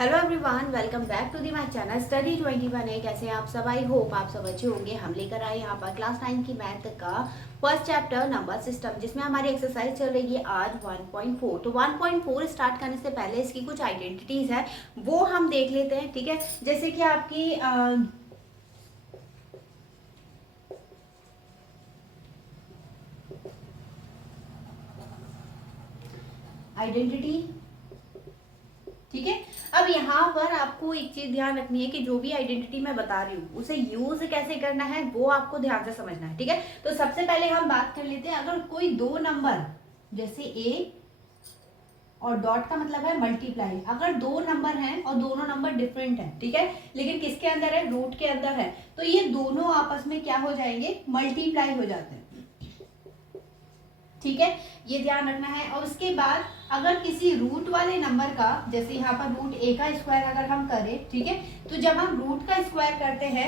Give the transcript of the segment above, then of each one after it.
Hello everyone, welcome back to the my channel study 21 है। कैसे हैं आप सब? आई होप आप सब अच्छे होंगे। हम लेकर आए यहाँ पर क्लास 9 की मैथ का फर्स्ट चैप्टर नंबर सिस्टम, जिसमें हमारी एक्सरसाइज चल रही है आज 1.4। तो 1.4 स्टार्ट करने से पहले इसकी कुछ आइडेंटिटीज है वो हम देख लेते हैं। ठीक है, जैसे कि आपकी आइडेंटिटी। ठीक है, अब यहाँ पर आपको एक चीज ध्यान रखनी है कि जो भी आइडेंटिटी मैं बता रही हूँ उसे यूज कैसे करना है वो आपको ध्यान से समझना है। ठीक है, तो सबसे पहले हम बात कर लेते हैं, अगर कोई दो नंबर जैसे ए और डॉट का मतलब है मल्टीप्लाई, अगर दो नंबर हैं और दोनों नंबर डिफरेंट हैं, ठीक है, लेकिन किसके अंदर है? रूट के अंदर है, तो ये दोनों आपस में क्या हो जाएंगे? मल्टीप्लाई हो जाते हैं। ठीक है, ये ध्यान रखना है। और उसके बाद अगर किसी रूट वाले नंबर का, जैसे यहाँ पर रूट ए का स्क्वायर अगर हम करें, ठीक है, तो जब हम रूट का स्क्वायर करते हैं,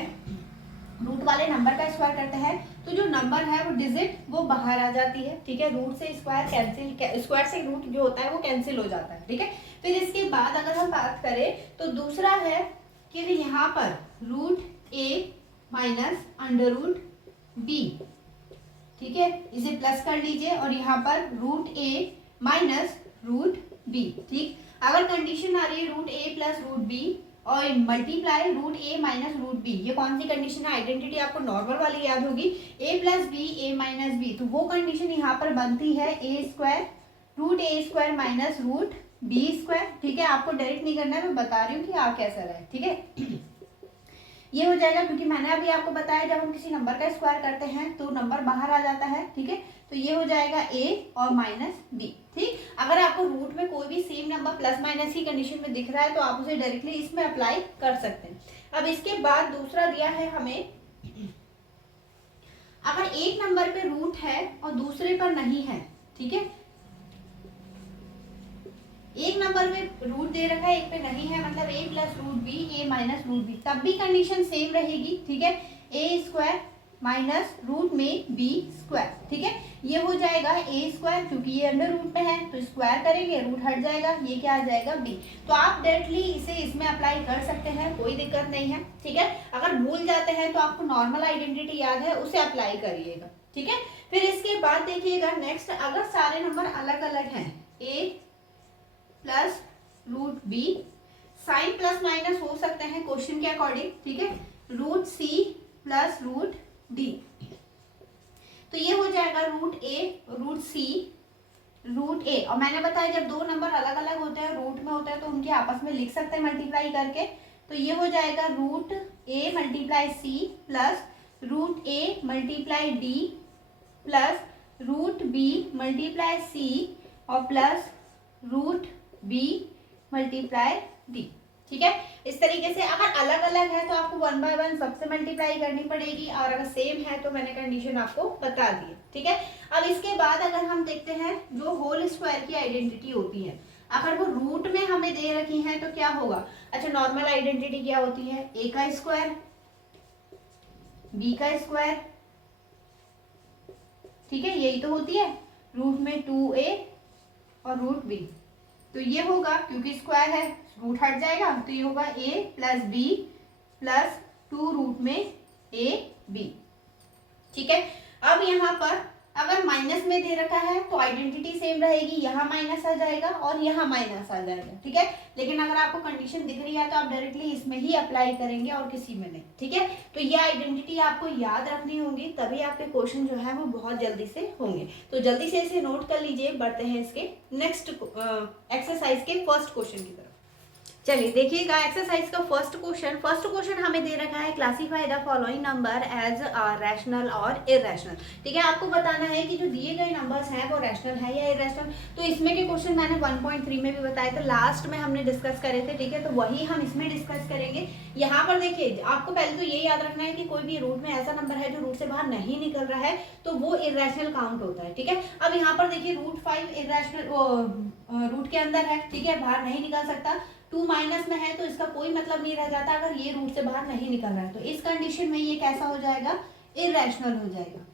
रूट वाले नंबर का स्क्वायर करते हैं, तो जो नंबर है वो डिजिट वो बाहर आ जाती है। ठीक है, रूट से स्क्वायर कैंसिल, स्क्वायर से रूट जो होता है वो कैंसिल हो जाता है। ठीक है, फिर इसके बाद अगर हम बात करें तो दूसरा है कि यहाँ पर रूट ए माइनस अंडर रूट बी, ठीक है, इसे प्लस कर लीजिए, और यहाँ पर रूट ए माइनस रूट बी। ठीक, अगर कंडीशन आ रही है रूट ए प्लस रूट बी और मल्टीप्लाई रूट ए माइनस रूट बी, ये कौन सी कंडीशन है? आइडेंटिटी आपको नॉर्मल वाली याद होगी, ए प्लस बी ए माइनस बी, तो वो कंडीशन यहाँ पर बनती है ए स्क्वायर रूट ए square minus root B square. ठीक है, आपको डायरेक्ट नहीं करना है, मैं बता रही हूँ कि आ कैसा रहा है। ठीक है, ये हो जाएगा, क्योंकि मैंने अभी आपको बताया जब हम किसी नंबर का स्क्वायर करते हैं तो नंबर बाहर आ जाता है। ठीक है, तो ये हो जाएगा ए और माइनस बी। ठीक, अगर आपको रूट में कोई भी सेम नंबर प्लस माइनस की कंडीशन में दिख रहा है तो आप उसे डायरेक्टली इसमें अप्लाई कर सकते हैं। अब इसके बाद दूसरा दिया है हमें, अगर एक नंबर पे रूट है और दूसरे पर नहीं है, ठीक है, एक नंबर में रूट दे रखा है, एक पे नहीं है, मतलब ए प्लस रूट बी ए माइनस रूट बी, तब भी कंडीशन सेम रहेगी। ठीक है, ए स्क्वायर माइनस रूट में बी स्क्वायर। ठीक है, ये हो जाएगा ए स्क्वायर, क्योंकि ये अंडर रूट में है तो स्क्वायर करेंगे, रूट हट जाएगा, ये क्या आ जाएगा? बी। तो आप डायरेक्टली इसे इसमें अप्लाई कर सकते हैं, कोई दिक्कत नहीं है। ठीक है, अगर भूल जाते हैं तो आपको नॉर्मल आइडेंटिटी याद है, उसे अप्लाई करिएगा। ठीक है, फिर इसके बाद देखिएगा नेक्स्ट, अगर सारे नंबर अलग अलग हैं, A plus root B, sign plus minus हो सकते हैं क्वेश्चन के अकॉर्डिंग। ठीक है, root C plus root D, तो ये हो जाएगा root A root C root A. और मैंने बताया जब दो नंबर अलग अलग होते हैं, रूट में होते हैं, तो उनके आपस में लिख सकते हैं मल्टीप्लाई करके, तो ये हो जाएगा root A multiply C plus root A multiply D plus root B multiply C और plus root B multiply D. ठीक है, इस तरीके से अगर अलग अलग है तो आपको वन बाय वन सबसे मल्टीप्लाई करनी पड़ेगी, और अगर सेम है तो मैंने कंडीशन आपको बता दी। ठीक है, अब इसके बाद अगर हम देखते हैं जो होल स्क्वायर की आइडेंटिटी होती है, अगर वो रूट में हमें दे रखी है तो क्या होगा? अच्छा, नॉर्मल आइडेंटिटी क्या होती है? ए का स्क्वायर बी का स्क्वायर, ठीक है, यही तो होती है, रूट में 2a और रूट बी, तो ये होगा, क्योंकि स्क्वायर है रूट हट जाएगा, तो ये होगा a plus B plus 2 root में a b। ठीक है, अब यहाँ पर अगर माइनस में दे रखा है तो आइडेंटिटी सेम रहेगी, यहाँ माइनस आ जाएगा और यहाँ माइनस आ जाएगा। ठीक है, लेकिन अगर आपको कंडीशन दिख रही है तो आप डायरेक्टली इसमें ही अप्लाई करेंगे और किसी में नहीं। ठीक है, तो ये आइडेंटिटी आपको याद रखनी होगी, तभी आपके क्वेश्चन जो है वो बहुत जल्दी से होंगे। तो जल्दी से इसे नोट कर लीजिए, बढ़ते हैं इसके नेक्स्ट एक्सरसाइज के फर्स्ट क्वेश्चन की तरफ। चलिए देखिएगा एक्सरसाइज का फर्स्ट क्वेश्चन हमें दे रखा है, classify the following number as rational और इरेशनल। ठीक है, आपको बताना है कि जो दिए गए नंबर्स हैं वो रैशनल है या इरेशनल। तो इसमें के क्वेश्चन मैंने 1.3 में भी बताए थे, लास्ट में हमने डिस्कस करे थे। ठीक है, तो वही हम इसमें डिस्कस करेंगे। यहाँ पर देखिए, आपको पहले तो ये याद रखना है कि कोई भी रूट में ऐसा नंबर है जो रूट से बाहर नहीं निकल रहा है तो वो इरेशनल काउंट होता है। ठीक है, अब यहाँ पर देखिए रूट 5 इरेशनल रूट के अंदर है, ठीक है, बाहर नहीं निकल सकता, 2 माइनस में है तो इसका कोई मतलब नहीं रह जाता अगर ये रूट से बाहर नहीं निकल रहा है, तो इस कंडीशन में ये कैसा हो जाएगा? इरेशनल हो जाएगा।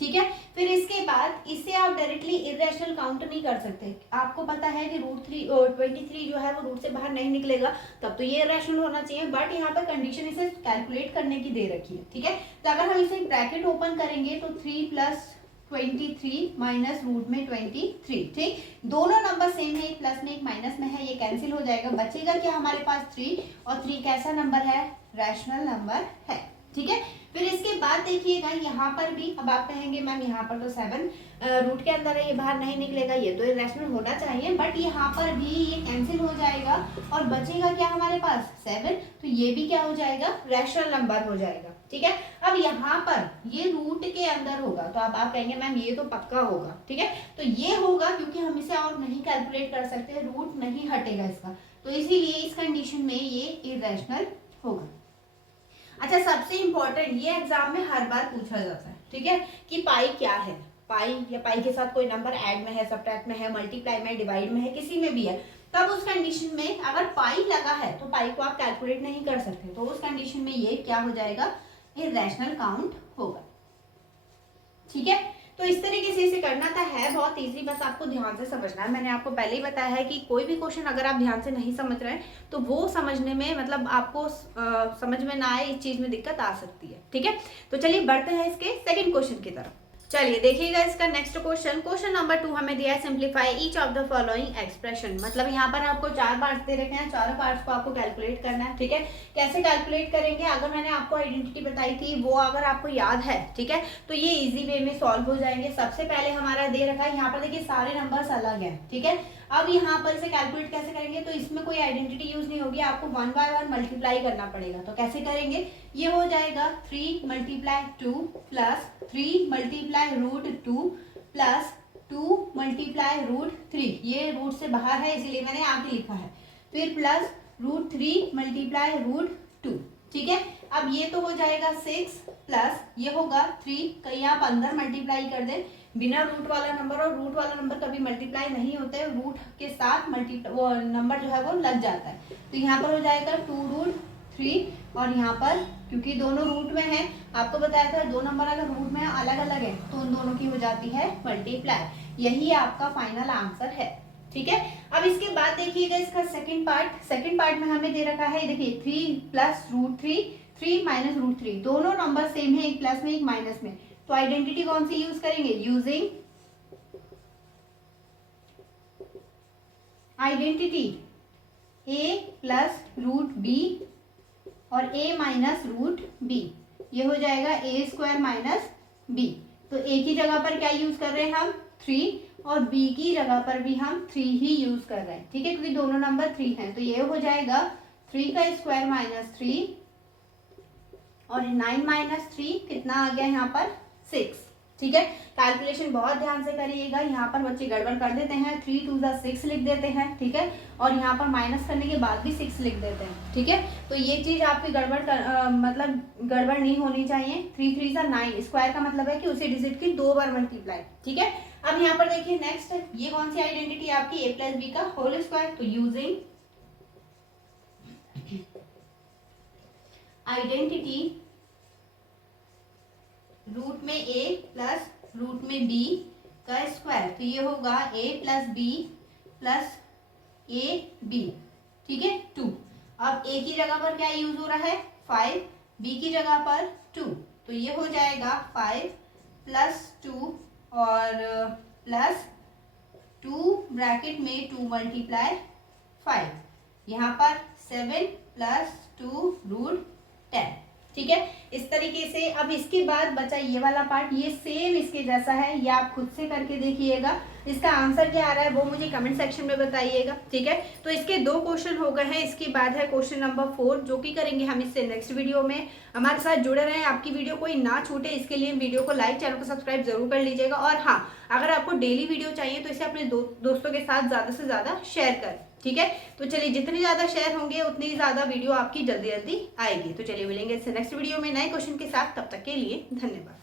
ठीक है। फिर इसके बाद इससे आप डायरेक्टली इरेशनल काउंट नहीं कर सकते। आपको पता है कि √23 जो है वो रूट से बाहर नहीं निकलेगा, तब तो ये इरेशनल होना चाहिए, बट यहाँ पर कंडीशन इसे कैलकुलेट करने की दे रखी है। ठीक है, तो अगर हम इसे ब्रैकेट ओपन करेंगे तो 3 + 23 माइनस रूट में 23, ठीक, दोनों नंबर सेम है, एक प्लस में एक माइनस में है, ये कैंसिल हो जाएगा, बचेगा क्या हमारे पास 3, और 3 कैसा नंबर है, रैशनल नंबर है। ठीक है, फिर इसके बाद देखिएगा यहाँ पर भी, अब आप कहेंगे मैम यहाँ पर तो 7 रूट के अंदर है, ये बाहर नहीं निकलेगा, ये तो इरेशनल होना चाहिए, बट यहाँ पर भी ये कैंसिल हो जाएगा और बचेगा क्या हमारे पास 7, तो ये भी क्या हो जाएगा, रैशनल नंबर हो जाएगा। ठीक है, अब यहाँ पर ये रूट के अंदर होगा, तो अब आप कहेंगे मैम ये तो पक्का होगा। ठीक है, तो ये होगा क्योंकि हम इसे और नहीं कैलकुलेट कर सकते, रूट नहीं हटेगा इसका, तो इसीलिए इस कंडीशन में ये इरेशनल होगा। अच्छा, सबसे इंपॉर्टेंट, ये एग्जाम में हर बार पूछा जाता है, ठीक है, कि पाई क्या है, पाई या पाई के साथ कोई नंबर ऐड में है, सब्ट्रैक्ट में है, मल्टीप्लाई में है, डिवाइड में है, किसी में भी है, तब उस कंडीशन में अगर पाई लगा है तो पाई को आप कैलकुलेट नहीं कर सकते, तो उस कंडीशन में ये क्या हो जाएगा, इरेशनल काउंट होगा। ठीक है, तो इस तरीके से इसे करना था, है बहुत इजी, बस आपको ध्यान से समझना है। मैंने आपको पहले ही बताया है कि कोई भी क्वेश्चन अगर आप ध्यान से नहीं समझ रहे हैं तो वो समझने में मतलब आपको समझ में ना आए, इस चीज में दिक्कत आ सकती है। ठीक है, तो चलिए बढ़ते हैं इसके सेकंड क्वेश्चन की तरफ। चलिए देखिएगा इसका नेक्स्ट क्वेश्चन, क्वेश्चन नंबर 2 हमें दिया है, simplify each of the following expression. मतलब यहाँ पर आपको 4 पार्ट्स दे रखे हैं, चारों पार्ट्स को आपको कैलकुलेट करना है। ठीक है, कैसे कैलकुलेट करेंगे, अगर मैंने आपको आइडेंटिटी बताई थी वो अगर आपको याद है, ठीक है, तो ये इजी वे में सॉल्व हो जाएंगे। सबसे पहले हमारा दे रखा है, यहाँ पर देखिए सारे नंबर्स अलग हैं। ठीक है, अब यहाँ पर इसे कैलकुलेट कैसे करेंगे, तो इसमें कोई आइडेंटिटी यूज नहीं होगी, आपको 1 बाय 1 मल्टीप्लाई करना पड़ेगा। तो कैसे करेंगे, ये हो जाएगा 3 × 2 प्लस 3 × √2 प्लस 2 × √3, ये रूट से बाहर है इसीलिए मैंने आगे लिखा है, फिर प्लस √3 × √2। ठीक है, अब ये तो हो जाएगा 6 प्लस ये होगा 3, कहीं आप अंदर मल्टीप्लाई कर दें, बिना रूट वाला नंबर और रूट वाला नंबर कभी मल्टीप्लाई नहीं होते हैं, रूट के साथ वो नंबर जो है वो लग जाता है, तो यहाँ पर हो जाएगा 2√3, और यहाँ पर क्योंकि दोनों रूट में है, आपको बताया था 2 नंबर अगर रूट में अलग अलग है तो उन दोनों की हो जाती है मल्टीप्लाई। यही आपका फाइनल आंसर है। ठीक है, अब इसके बाद देखिएगा इसका सेकंड पार्ट में हमें दे रखा है, देखिए 3 + √3, 3 - √3, दोनों नंबर सेम है, एक प्लस में एक माइनस में, तो आइडेंटिटी कौन सी यूज करेंगे, यूजिंग आइडेंटिटी a + √b और a - √b, ये हो जाएगा a² - b। तो a की जगह पर क्या यूज कर रहे हैं हम, 3, और b की जगह पर भी हम 3 ही यूज कर रहे हैं। ठीक है, क्योंकि दोनों नंबर 3 हैं, तो ये हो जाएगा 3² - 3, और 9 - 3 कितना आ गया यहाँ पर, 6। ठीक है, कैलकुलेशन बहुत ध्यान से करिएगा, यहाँ पर बच्चे गड़बड़ कर देते हैं, 3 × 2 = 6 लिख देते हैं। ठीक है, और यहाँ पर माइनस करने के बाद भी 6 लिख देते हैं। ठीक है, तो ये चीज आपकी मतलब गड़बड़ नहीं होनी चाहिए। 3 × 3 = 9, स्क्वायर का मतलब है कि उसी डिजिट की 2 बार मल्टीप्लाई। ठीक है, अब यहाँ पर देखिए नेक्स्ट, ये कौन सी आइडेंटिटी आपकी, a + b का होल स्क्वायर, तो यूजिंग आइडेंटिटी रूट में a प्लस रूट में b का स्क्वायर, तो ये होगा a + b प्लस ab। ठीक है, 2। अब a की जगह पर क्या यूज हो रहा है, 5, b की जगह पर 2, तो ये हो जाएगा 5 + 2 और प्लस 2 ब्रैकेट में 2 × 5, यहाँ पर 7 + 2 √10। ठीक है, इस तरीके से। अब इसके बाद बचा ये वाला पार्ट, ये सेम इसके जैसा है, ये आप खुद से करके देखिएगा, इसका आंसर क्या आ रहा है वो मुझे कमेंट सेक्शन में बताइएगा। ठीक है, तो इसके 2 क्वेश्चन हो गए हैं, इसके बाद है क्वेश्चन नंबर 4, जो कि करेंगे हम इससे नेक्स्ट वीडियो में। हमारे साथ जुड़े रहें, आपकी वीडियो कोई ना छूटे, इसके लिए वीडियो को लाइक, चैनल को सब्सक्राइब जरूर कर लीजिएगा। और हाँ, अगर आपको डेली वीडियो चाहिए तो इसे अपने दोस्तों के साथ ज़्यादा से ज़्यादा शेयर करें। ठीक है, तो चलिए जितने ज़्यादा शेयर होंगे उतनी ज़्यादा वीडियो आपकी जल्दी जल्दी आएगी। तो चलिए मिलेंगे इससे नेक्स्ट वीडियो में नए क्वेश्चन के साथ, तब तक के लिए धन्यवाद।